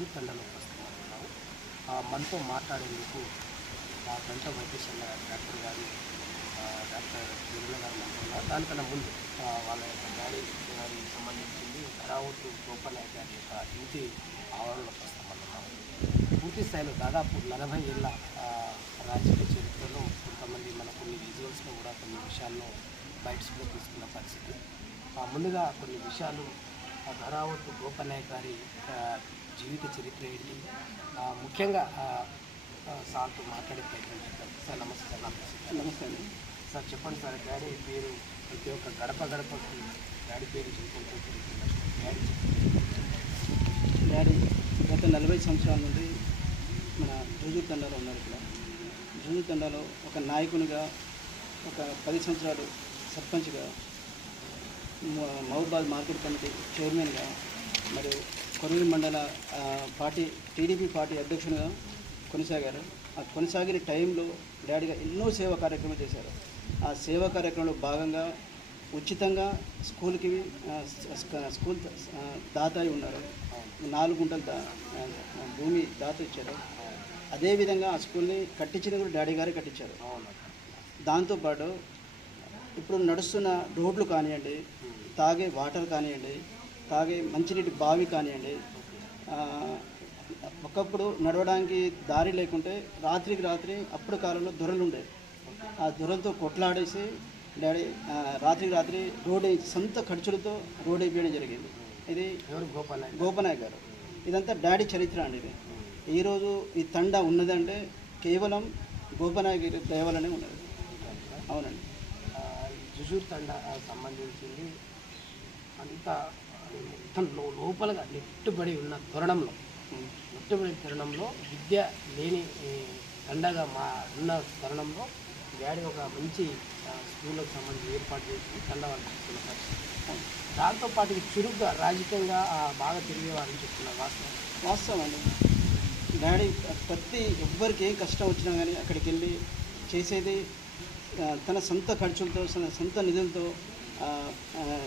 జుజూర్ తండలో ప్రస్తుతం మనతో మాట్లాడేందుకు గంట వైద్యశాల డాక్టర్ గారు డాక్టర్ వీరుల గారు మనతో ఉన్నారు. దానికన్నా ముందు వాళ్ళ యొక్క డాడీ గారికి సంబంధించింది ధరావతు గోపనాయక్ గారి యొక్క ఇంటి ఆవరణలో ప్రస్తుతం ఉన్నాము. పూర్తి స్థాయిలో దాదాపు 40 ఏళ్ళ రాజకీయ చరిత్రలో కొంతమంది మన కొన్ని విజువల్స్లో కూడా కొన్ని విషయాల్లో బయటలో తీసుకున్న పరిస్థితి. ముందుగా కొన్ని విషయాలు ధరావతు గోపనాయక్ గారి జీవిత చరిత్ర ఏంటి, ముఖ్యంగా సార్తో మాట్లాడే ప్రయత్నం చేద్దాం. సార్ నమస్తే. సార్ నమస్తే అండి. సార్ చెప్పండి సార్, డాడీ పేరు ప్రతి ఒక్క గడప గడపకి డాడీ పేరు చెప్పుకుంటూ డాడీ గత 40 సంవత్సరాల నుండి మన జుజూర్ తండాలో ఉన్నారు. ఇక్కడ జుజూర్ తండాలో ఒక నాయకునిగా, ఒక 10 సంవత్సరాలు సర్పంచ్గా, మహబూబాద్ మార్కెట్ కమిటీ చైర్మన్గా, మరియు కొరవలి మండల పార్టీ టీడీపీ పార్టీ అధ్యక్షునిగా కొనసాగారు. ఆ కొనసాగిన టైంలో డాడీగా ఎన్నో సేవా కార్యక్రమాలు చేశారు. ఆ సేవా కార్యక్రమంలో భాగంగా ఉచితంగా స్కూల్కి స్కూల్ దాతాయి ఉన్నారు. 4 గుంటల భూమి దాత ఇచ్చారు. అదేవిధంగా ఆ స్కూల్ని కట్టించింది కూడా డాడీ గారే కట్టించారు. దాంతోపాటు ఇప్పుడు నడుస్తున్న రోడ్లు కానివ్వండి, తాగే వాటర్ కానివ్వండి, తాగే మంచినీటి బావి కానివ్వండి, ఒకప్పుడు నడవడానికి దారి లేకుంటే రాత్రికి రాత్రి అప్పుడు కాలంలో దొరలు ఉండేవి. ఆ దొరలతో కొట్లాడేసి డాడీ రాత్రికి రాత్రి రోడ్ సొంత ఖర్చులతో రోడ్ వేయడం జరిగింది. ఇది గోపనాయక్ గారు. ఇదంతా డాడీ చరిత్ర అండి. ఇది ఈరోజు ఈ తండా ఉన్నదంటే కేవలం గోపనాయక్ గారి దయవలనే ఉన్నది. అవునండి. జుజూర్ తండా సంబంధించింది అంతా మొత్తం లోపలగా నెట్టుబడి ఉన్న తరుణంలో విద్య లేని తండగా ఉన్న తరుణంలో డాడీ ఒక మంచి స్కూళ్ళకు సంబంధించి ఏర్పాటు చేసి తండా వాళ్ళు చెప్తున్న పరిస్థితి. దాంతోపాటు చురుగ్గా రాజకీయంగా బాగా తిరిగేవారని చెప్తున్నారు. వాస్తవం అండి. డాడీ ప్రతి ఎవ్వరికి ఏం కష్టం వచ్చినా కానీ అక్కడికి వెళ్ళి చేసేది తన సొంత ఖర్చులతో, సొంత నిధులతో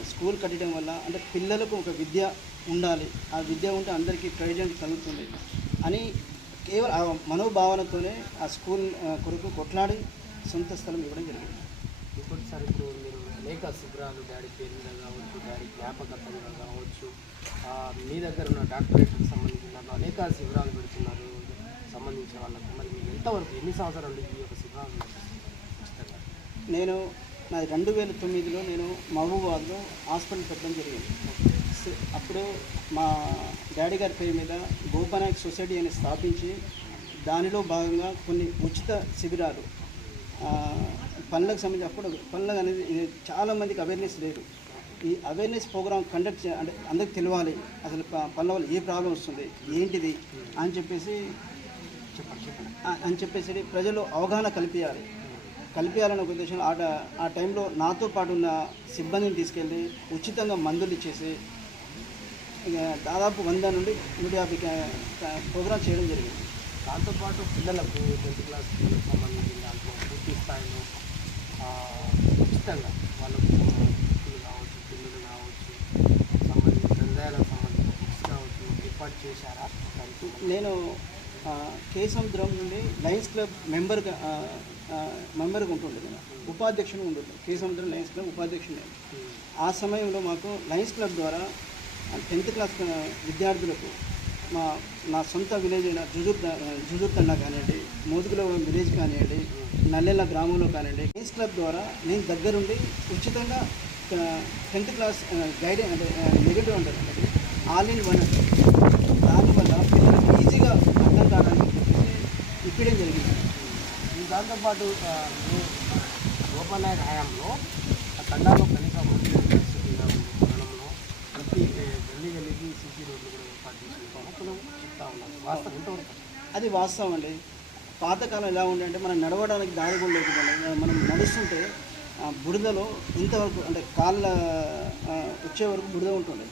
స్కూల్ కట్టడం వల్ల అంటే పిల్లలకు ఒక విద్య ఉండాలి, ఆ విద్య ఉంటే అందరికీ ప్రయోజనం కలుగుతుంది అని కేవలం ఆ మనోభావనతోనే ఆ స్కూల్ కొరకు కొట్లాడి సొంత స్థలం ఇవ్వడం జరిగింది. ఇంకోటిసారి ఇప్పుడు మీరు అనేక శిబిరాలు డాడీ పేరు మీద కావచ్చు, డాడీ జ్ఞాపకత్వంగా కావచ్చు, మీ దగ్గర ఉన్న డాక్టరేట్కి సంబంధించిన అనేక శిబిరాలు పెడుతున్నారు సంబంధించిన వాళ్ళకు. మరి మీరు ఎంతవరకు ఎన్ని సంవత్సరాలు ఈ యొక్క శిబిరాలు? నేను నాది 2009లో నేను మహబూబాద్లో హాస్పిటల్ పెట్టడం జరిగింది. అప్పుడు మా డాడీ గారి పేరు మీద గోపనాయక్ సొసైటీ అని స్థాపించి దానిలో భాగంగా కొన్ని ఉచిత శిబిరాలు పనులకు సంబంధించి, అప్పుడు పనులకు అనేది చాలామందికి అవేర్నెస్ లేదు. ఈ అవేర్నెస్ ప్రోగ్రామ్ కండక్ట్ అంటే అందరికి తెలియాలి అసలు పనుల వల్ల ఏ ప్రాబ్లం వస్తుంది ఏంటిది అని చెప్పేసి ప్రజలు అవగాహన కల్పించాలనే ఒక ఉద్దేశంలో ఆ టైంలో నాతో పాటు ఉన్న సిబ్బందిని తీసుకెళ్ళి ఉచితంగా మందులు ఇచ్చేసి దాదాపు 100 నుండి 150 ప్రోగ్రామ్ చేయడం జరిగింది. దాంతోపాటు పిల్లలకు 10th క్లాస్ పిల్లలకు సంబంధించిన దాంట్లో పూర్తి స్థాయిలో ఉచితంగా వాళ్ళకు కావచ్చు, పిల్లలు కావచ్చు, సంబంధించిన గ్రంథాలకు సంబంధించిన బుక్స్ కావచ్చు ఏర్పాటు చేశారా? నేను కేసముద్రం నుండి లయన్స్ క్లబ్ మెంబర్గా ఉంటుండే, నేను ఉపాధ్యక్షుని ఉంటుండే. కేసముద్రం లయన్స్ క్లబ్ ఉపాధ్యక్షుడు. ఆ సమయంలో మాకు లయన్స్ క్లబ్ ద్వారా 10th క్లాస్ విద్యార్థులకు నా సొంత విలేజ్ అయిన జుజూర్ తండా కానివ్వండి, మోదుగులో విలేజ్ కానివ్వండి, నల్లెల్ల గ్రామంలో కానివ్వండి, లయన్స్ క్లబ్ ద్వారా నేను దగ్గరుండి ఉచితంగా 10th క్లాస్ గైడెన్స్ అంటే నెగిటివ్ అంటారు అంటే ఆల్ ఇన్ వన్ అంటే దానివల్ల పిల్లలకు ఈజీగా అర్థం కావడానికి ఇప్పడం జరిగింది. దాంతోపాటు గోపనాయక్ హయాంలో ఆ తండాలో కనీసం తరుణంలో ప్రతి గల్లీకి సీసీ రోడ్లు కూడా ఏర్పాటు చేసిన చెప్తా ఉన్నారు. వాస్తవం ఎంతవరకు? అది వాస్తవం అండి. పాతకాలం ఎలా ఉండే అంటే మనం నడవడానికి దారి కూడా లేకుండా మనం నడుస్తుంటే బురదలో ఇంతవరకు అంటే కాళ్ళ వచ్చే వరకు బురద ఉంటుండే.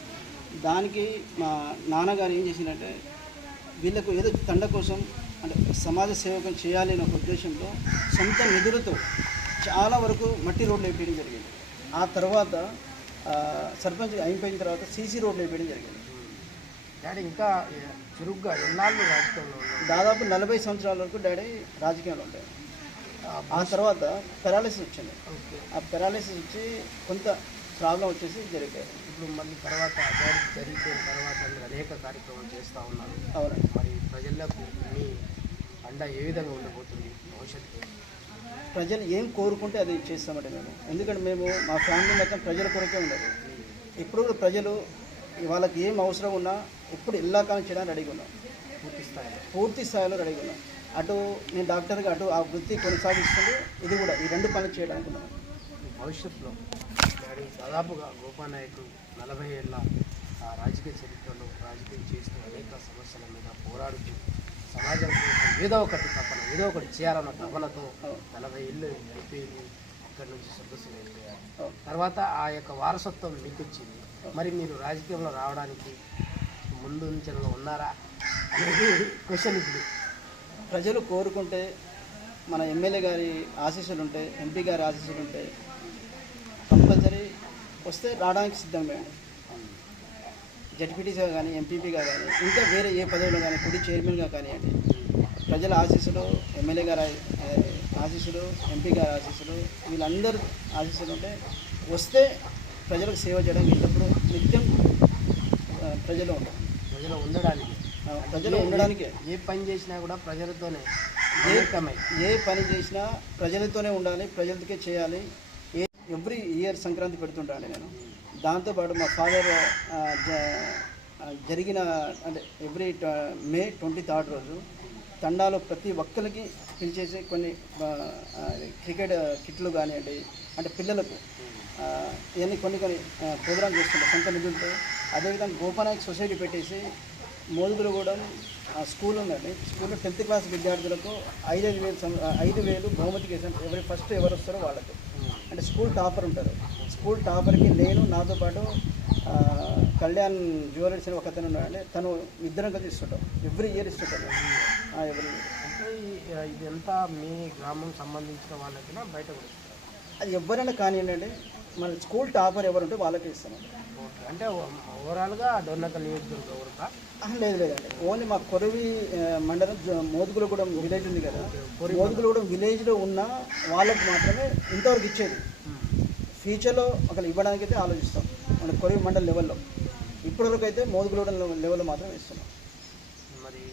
దానికి మా నాన్నగారు ఏం చేసిందంటే వీళ్ళకు ఏదో తండ కోసం అంటే సమాజ సేవకం చేయాలి అనే ఒక ఉద్దేశంతో సొంత నిధులతో చాలా వరకు మట్టి రోడ్లు వేయడం జరిగింది. ఆ తర్వాత సర్పంచ్ అయిపోయిన తర్వాత సీసీ రోడ్లు వేయడం జరిగింది. డాడీ ఇంకా చురుగ్గా ఎన్నాళ్ళు రాజకీయంలో ఉన్నారు? దాదాపు 40 సంవత్సరాల వరకు డాడీ రాజకీయంలో ఉంటాయి. ఆ తర్వాత పెరాలిసిస్ వచ్చింది. ఓకే. ఆ పెరాలిసిస్ వచ్చి కొంత ప్రాబ్లం వచ్చేసి జరిగాయి. ఇప్పుడు మళ్ళీ తర్వాత డాడీ జరిగిపోయిన తర్వాత మీరు అనేక కార్యక్రమాలు చేస్తూ ఉన్నారు. అవునండి. మరి ప్రజలకు మీ అండ ఏ విధంగా ఉండబోతుంది భవిష్యత్తు? ప్రజలు ఏం కోరుకుంటే అది చేస్తామండి మేము. ఎందుకంటే మేము మా ఫ్యామిలీ మొత్తం ప్రజల కొరకే ఉండదు. ఇప్పుడు కూడా ప్రజలు వాళ్ళకి ఏం అవసరం ఉన్నా ఎప్పుడు ఎల్లాకాలం చేయడానికి రెడీగా ఉన్నాం. పూర్తి స్థాయిలో రెడీగా ఉన్నాం. అటు నేను డాక్టర్గా అటు ఆ వృత్తి కొనసాగిస్తుంటే ఇది కూడా ఈ 2 పనులు చేయడానికి ఉన్నాం. భవిష్యత్తులో డాడీ దాదాపుగా గోపానాయకుడు 40 ఏళ్ళ రాజకీయ చరిత్రలో రాజకీయం చేస్తూ అనేక సమస్యల మీద పోరాడుతూ సమాజం కోసం ఏదో ఒకటి తపన ఏదో ఒకటి చేయాలన్న తపనతో 40 ఏళ్ళు అయిపోయింది. ఇక్కడి నుంచి సదస్సులు వెళ్ళిపోయారు. తర్వాత ఆ యొక్క వారసత్వం మీకు వచ్చింది. మరి మీరు రాజకీయంలో రావడానికి ముందు నుంచలో ఉన్నారా అనేది క్వశ్చన్. ఇప్పుడు ప్రజలు కోరుకుంటే మన ఎమ్మెల్యే గారి ఆశీస్సులు ఉంటే, ఎంపీ గారి ఆశీస్సులు ఉంటే కంపల్సరీ వస్తే రావడానికి సిద్ధంగా. జడ్పీటీసీగా కానీ ఎంపీపీగా కానీ ఇంకా వేరే ఏ పదవిలో కానీ కుడి చైర్మన్గా కానివ్వండి, ప్రజల ఆశీస్సులు, ఎమ్మెల్యే గారి ఆశీస్సులు, ఎంపీ గారి ఆశీస్సులు, వీళ్ళందరూ ఆశీస్సులు ఉంటే వస్తే ప్రజలకు సేవ చేయడానికి ఎల్లప్పుడూ నిత్యం ప్రజలు ఉంటారు. ప్రజలు ఉండడానికి ప్రజలు ఉండడానికే ఏ పని చేసినా కూడా ప్రజలతోనే ఏ పని చేసినా ప్రజలతోనే ఉండాలి, ప్రజలకే చేయాలి. ఎవ్రీ ఇయర్ సంక్రాంతి పెడుతుంటాను నేను. దాంతోపాటు మా ఫాదర్ జరిగిన అంటే ఎవ్రీ మే 23 రోజు తండాలో ప్రతి ఒక్కరికి పిలిచేసి కొన్ని క్రికెట్ కిట్లు కానివ్వండి, అంటే పిల్లలకు ఇవన్నీ కొన్ని ప్రోగ్రామ్ చేస్తుంటారు సొంత నిధులతో. అదేవిధంగా గోపానాయక్ సొసైటీ పెట్టేసి మోదుగులగూడెం స్కూల్ ఉందండి. స్కూల్లో 10th క్లాస్ విద్యార్థులకు 5,000 బహుమతికి వేసాను. ఫస్ట్ ఎవరు వస్తారో వాళ్ళకు. అంటే స్కూల్ టాపర్ ఉంటారు. స్కూల్ టాపర్కి నేను, నాతో పాటు కళ్యాణ్ జ్యువెలర్స్ అని ఒకతను ఉన్నాడండి. తను ఇద్దరం కలిసి ఇస్తుంటాం. ఎవ్రీ ఇయర్ ఇస్తుంటాను. Every year. అంటే ఇది ఎంత మీ గ్రామం సంబంధించిన వాళ్ళకైనా బయట కూడా అది ఎవరైనా కానివ్వండి, మన స్కూల్ టాపర్ ఎవరు ఉంటే వాళ్ళకే ఇస్తామండి. ఓకే. అంటే ఓవరాల్గా డొర్నకల్ నియోజకవర్గం ఊరుకా? లేదండి, ఓన్లీ మా కొరవి మండలం మోదుగులగూడెం విలేజ్ ఉంది కదా, మోదుగులగూడెం విలేజ్లో ఉన్న వాళ్ళకు మాత్రమే ఇంతవరకు ఇచ్చేది. ఫ్యూచర్లో ఒకళ్ళు ఇవ్వడానికి అయితే ఆలోచిస్తాం మన కొరవి మండల లెవెల్లో. ఇప్పటివరకు అయితే మోదుగులగూడెం లెవెల్లో మాత్రమే ఇస్తున్నాం. మరి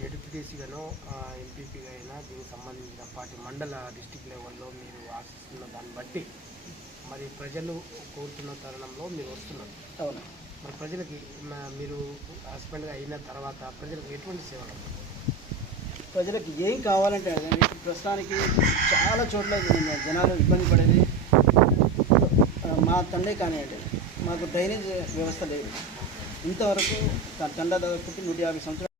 జడ్పీటీసీగానో ఎంపీపీగా అయినా దీనికి సంబంధించిన పార్టీ మండల డిస్టిక్ లెవెల్లో మీరు ఆశిస్తున్న దాన్ని బట్టి మరి ప్రజలు కోరుతున్న తరుణంలో మీరు వస్తున్నారు. అవును. మరి ప్రజలకి మీరు హస్బెండ్గా అయిన తర్వాత ప్రజలకు ఎటువంటి సేవలు? ప్రజలకు ఏం కావాలంటే ఇప్పుడు ప్రస్తుతానికి చాలా చోట్ల జనాలు ఇబ్బంది పడేది. మా తండే కానివ్వండి, మాకు డ్రైనేజ్ వ్యవస్థ లేదు. ఇంతవరకు తండా దాదాపు 150 సంవత్సరాలు